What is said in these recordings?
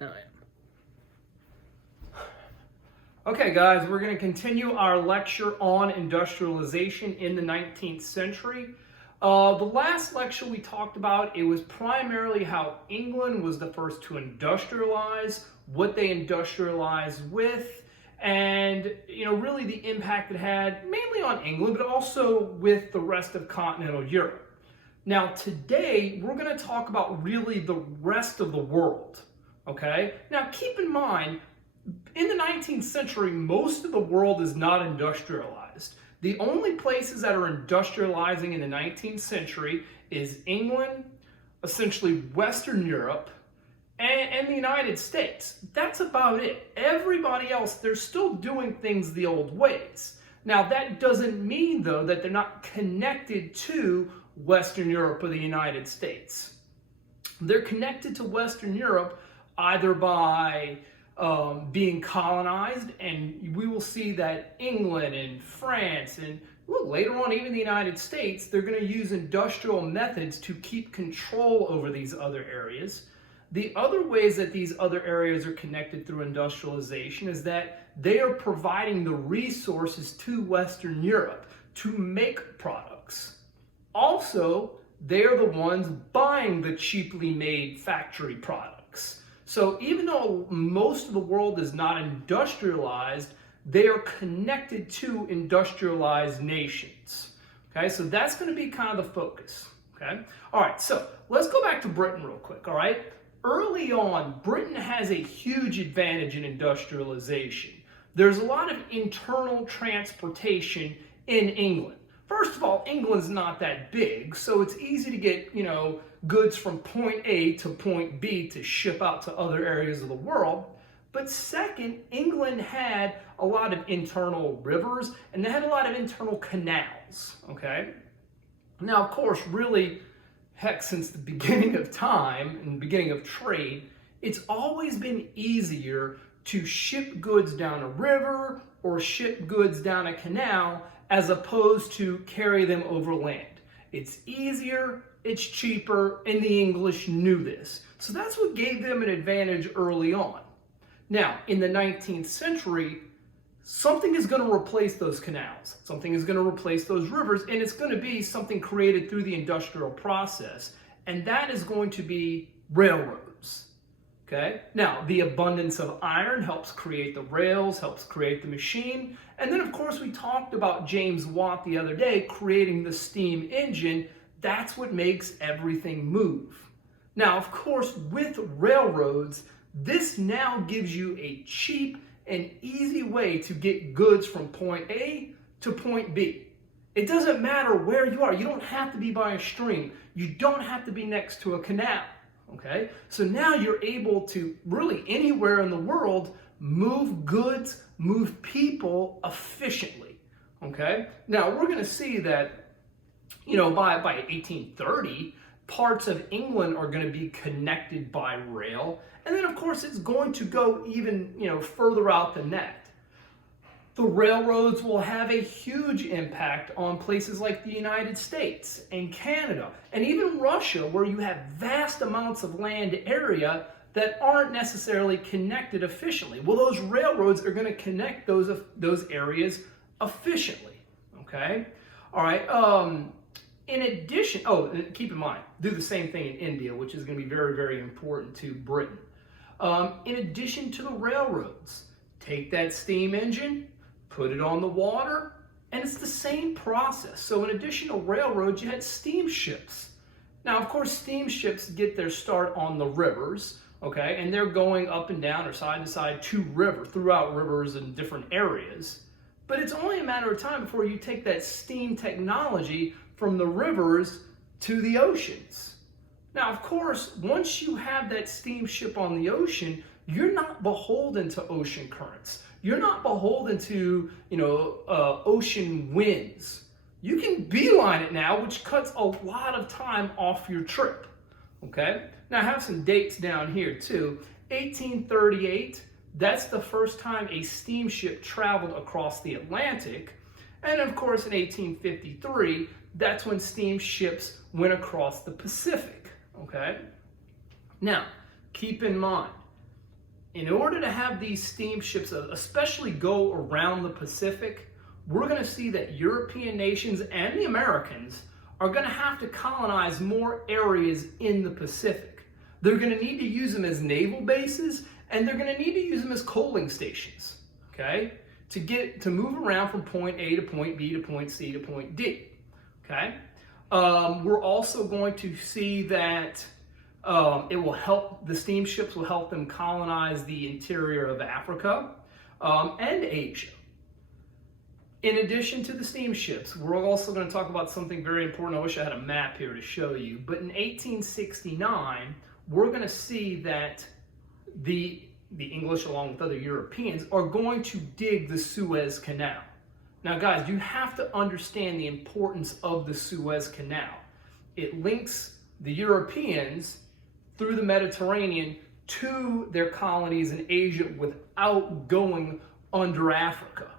I am. Okay, guys, we're going to continue our lecture on industrialization in the 19th century. The last lecture we talked about, it was primarily how England was the first to industrialize, what they industrialized with, and really the impact it had mainly on England, but also with the rest of continental Europe. Now, today, we're going to talk about really the rest of the world, okay? Now, keep in mind, in the 19th century, most of the world is not industrialized. The only places that are industrializing in the 19th century is England, essentially Western Europe, and the United States. That's about it. Everybody else, they're still doing things the old ways. Now, that doesn't mean, though, that they're not connected to Western Europe or the United States. They're connected to Western Europe either by being colonized, and we will see that England and France and look, later on even the United States, they're going to use industrial methods to keep control over these other areas. The other ways that these other areas are connected through industrialization is that they are providing the resources to Western Europe to make products. Also, they're the ones buying the cheaply made factory products. So even though most of the world is not industrialized, they are connected to industrialized nations. Okay, so that's going to be kind of the focus. Okay, all right, so let's go back to Britain real quick. All right, early on, Britain has a huge advantage in industrialization. There's a lot of internal transportation in England. First of all, England's not that big, so it's easy to get, goods from point A to point B to ship out to other areas of the world. But second, England had a lot of internal rivers, and they had a lot of internal canals, okay? Now, of course, really, heck, since the beginning of time and the beginning of trade, it's always been easier to ship goods down a river or ship goods down a canal as opposed to carry them over land. It's easier, it's cheaper, and the English knew this. So that's what gave them an advantage early on. Now, in the 19th century, something is going to replace those canals. Something is going to replace those rivers, and it's going to be something created through the industrial process, and that is going to be railroads. Okay? Now, the abundance of iron helps create the rails, helps create the machine. And then, of course, we talked about James Watt the other day creating the steam engine. That's what makes everything move. Now, of course, with railroads, this now gives you a cheap and easy way to get goods from point A to point B. It doesn't matter where you are. You don't have to be by a stream. You don't have to be next to a canal. Okay, so now you're able to really anywhere in the world move goods, move people efficiently. Okay, now we're going to see that, by 1830, parts of England are going to be connected by rail, and then of course it's going to go even further out than that. The railroads will have a huge impact on places like the United States and Canada and even Russia, where you have vast amounts of land area that aren't necessarily connected efficiently. Well, those railroads are going to connect those areas efficiently. Okay? All right. In addition, keep in mind, do the same thing in India, which is going to be very, very important to Britain. In addition to the railroads, take that steam engine, put it on the water, and it's the same process. So in addition to railroads, you had steamships. Now, of course, steamships get their start on the rivers, okay, and they're going up and down or side to side throughout rivers in different areas. But it's only a matter of time before you take that steam technology from the rivers to the oceans. Now, of course, once you have that steamship on the ocean, you're not beholden to ocean currents. You're not beholden to, ocean winds. You can beeline it now, which cuts a lot of time off your trip. Okay? Now, I have some dates down here, too. 1838, that's the first time a steamship traveled across the Atlantic. And, of course, in 1853, that's when steamships went across the Pacific. Okay? Now, keep in mind, in order to have these steamships especially go around the Pacific, we're going to see that European nations and the Americans are going to have to colonize more areas in the Pacific. They're going to need to use them as naval bases, and they're going to need to use them as coaling stations, okay, to move around from point A to point B to point C to point D, okay? We're also going to see that the steamships will help them colonize the interior of Africa and Asia. In addition to the steamships, we're also going to talk about something very important. I wish I had a map here to show you. But in 1869, we're going to see that the English, along with other Europeans, are going to dig the Suez Canal. Now, guys, you have to understand the importance of the Suez Canal. It links the Europeans through the Mediterranean to their colonies in Asia without going under Africa.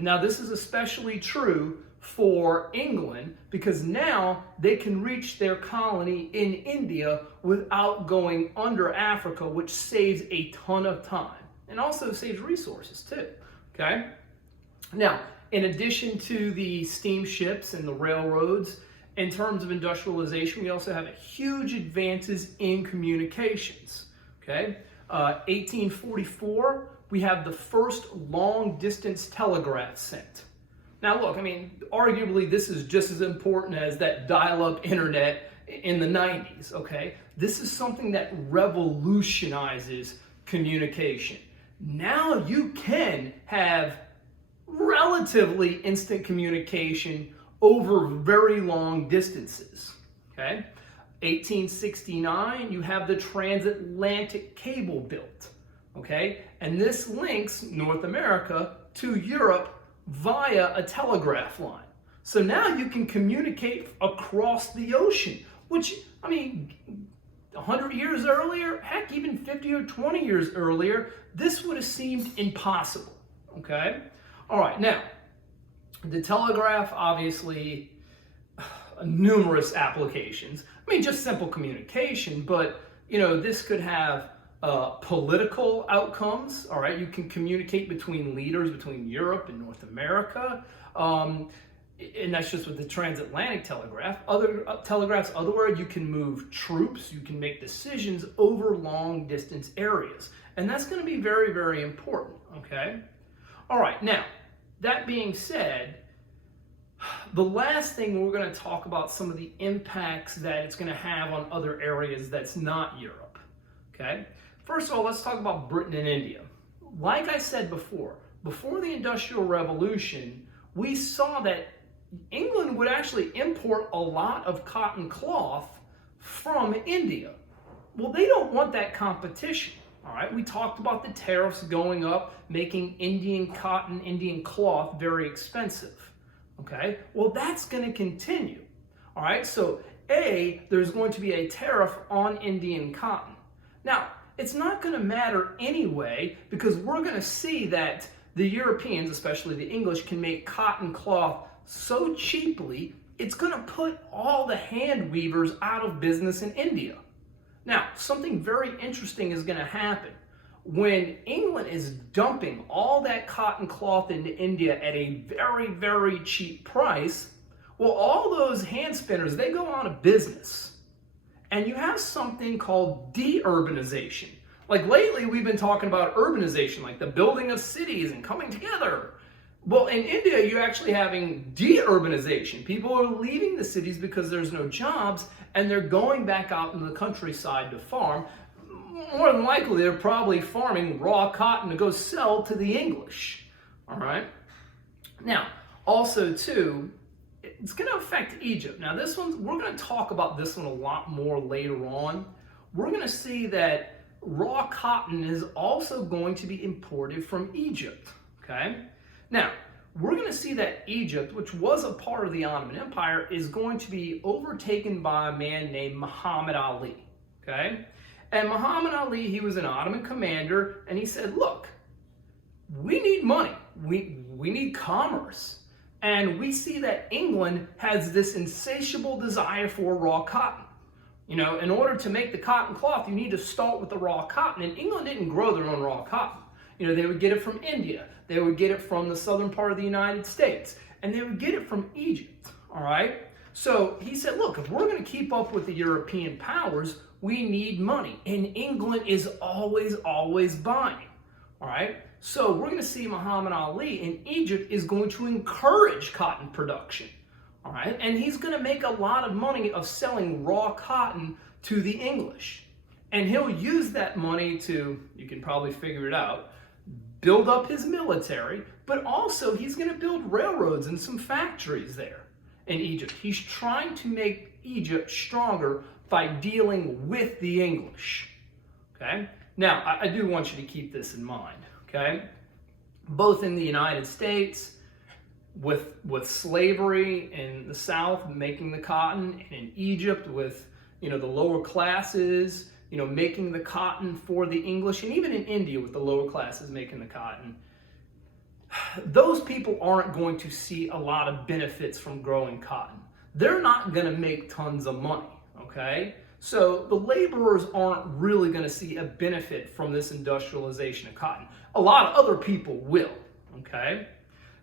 Now, this is especially true for England because now they can reach their colony in India without going under Africa, which saves a ton of time and also saves resources too, okay? Now, in addition to the steamships and the railroads, in terms of industrialization, we also have huge advances in communications, okay? 1844, we have the first long-distance telegraph sent. Now look, I mean, arguably this is just as important as that dial-up internet in the 90s, okay? This is something that revolutionizes communication. Now you can have relatively instant communication over very long distances, okay? 1869, you have the transatlantic cable built, okay? And this links North America to Europe via a telegraph line. So now you can communicate across the ocean, which, I mean, 100 years earlier, heck, even 50 or 20 years earlier, this would have seemed impossible, okay? All right, now, the telegraph, obviously, numerous applications. I mean, just simple communication, but, you know, this could have political outcomes, all right? You can communicate between leaders between Europe and North America, and that's just with the transatlantic telegraph. Other telegraphs, otherwise, you can move troops, you can make decisions over long distance areas, and that's going to be very, very important, okay? All right, now, that being said, the last thing we're going to talk about some of the impacts that it's going to have on other areas that's not Europe, okay? First of all, let's talk about Britain and India. Like I said before the Industrial Revolution, we saw that England would actually import a lot of cotton cloth from India. Well, they don't want that competition, all right? We talked about the tariffs going up, making Indian cotton, Indian cloth very expensive, okay? Well, that's going to continue, all right? So, there's going to be a tariff on Indian cotton. Now, it's not going to matter anyway because we're going to see that the Europeans, especially the English, can make cotton cloth so cheaply, it's going to put all the hand weavers out of business in India. Now, something very interesting is going to happen. When England is dumping all that cotton cloth into India at a very, very cheap price, well, all those hand spinners, they go out of business. And you have something called de-urbanization. Like lately, we've been talking about urbanization, like the building of cities and coming together. Well, in India, you're actually having de-urbanization. People are leaving the cities because there's no jobs, and they're going back out in the countryside to farm. More than likely, they're probably farming raw cotton to go sell to the English, all right? Now, also, too, it's going to affect Egypt. Now, this one, we're going to talk about this one a lot more later on. We're going to see that raw cotton is also going to be imported from Egypt, okay? Now, we're going to see that Egypt, which was a part of the Ottoman Empire, is going to be overtaken by a man named Muhammad Ali, okay? And Muhammad Ali, he was an Ottoman commander, and he said, look, we need money. We need commerce. And we see that England has this insatiable desire for raw cotton. You know, in order to make the cotton cloth, you need to start with the raw cotton. And England didn't grow their own raw cotton. You know, they would get it from India. They would get it from the southern part of the United States. And they would get it from Egypt, all right? So he said, look, if we're going to keep up with the European powers, we need money. And England is always, always buying, all right? So we're going to see Muhammad Ali in Egypt is going to encourage cotton production, all right? And he's going to make a lot of money of selling raw cotton to the English. And he'll use that money to, you can probably figure it out, build up his military, but also he's going to build railroads and some factories there in Egypt. He's trying to make Egypt stronger by dealing with the English, okay? Now, I do want you to keep this in mind, okay? Both in the United States, with slavery in the South making the cotton, and in Egypt with, you know, the lower classes, you know, making the cotton for the English, and even in India with the lower classes making the cotton, those people aren't going to see a lot of benefits from growing cotton. They're not going to make tons of money, okay? So the laborers aren't really going to see a benefit from this industrialization of cotton. A lot of other people will, okay?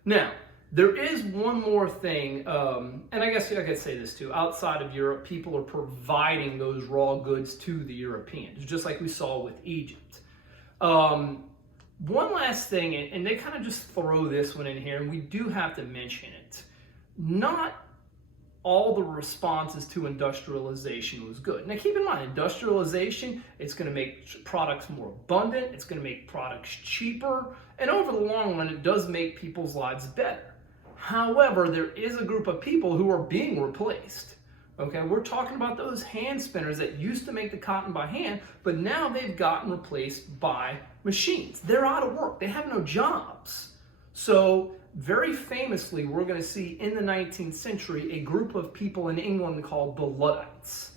Now, there is one more thing, and I guess I could say this too. Outside of Europe, people are providing those raw goods to the Europeans, just like we saw with Egypt. One last thing, and they kind of just throw this one in here, and we do have to mention it. Not all the responses to industrialization was good. Now keep in mind, industrialization, it's going to make products more abundant, it's going to make products cheaper, and over the long run, it does make people's lives better. However, there is a group of people who are being replaced. Okay, we're talking about those hand spinners that used to make the cotton by hand, but now they've gotten replaced by machines. They're out of work. They have no jobs. So very famously, we're going to see in the 19th century a group of people in England called the Luddites.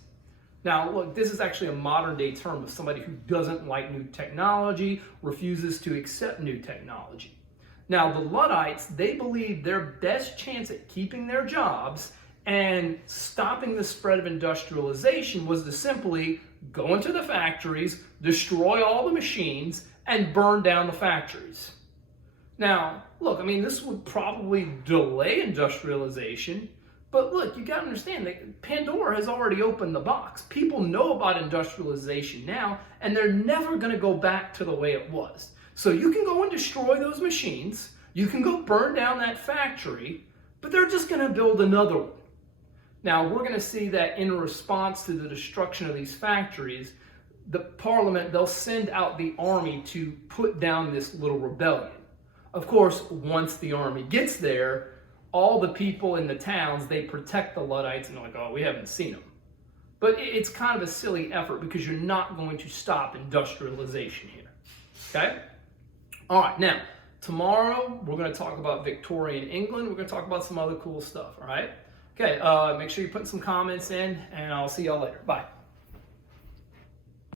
Now, look, this is actually a modern day term of somebody who doesn't like new technology, refuses to accept new technology. Now, the Luddites, they believe their best chance at keeping their jobs and stopping the spread of industrialization was to simply go into the factories, destroy all the machines, and burn down the factories. Now, look, I mean, this would probably delay industrialization, but look, you got to understand that Pandora has already opened the box. People know about industrialization now, and they're never going to go back to the way it was. So you can go and destroy those machines, you can go burn down that factory, but they're just going to build another one. Now, we're going to see that in response to the destruction of these factories, the parliament, they'll send out the army to put down this little rebellion. Of course, once the army gets there, all the people in the towns, they protect the Luddites and they're like, oh, we haven't seen them. But it's kind of a silly effort because you're not going to stop industrialization here, okay? All right, now, tomorrow we're going to talk about Victorian England. We're going to talk about some other cool stuff, all right? Okay, make sure you put some comments in, and I'll see y'all later. Bye.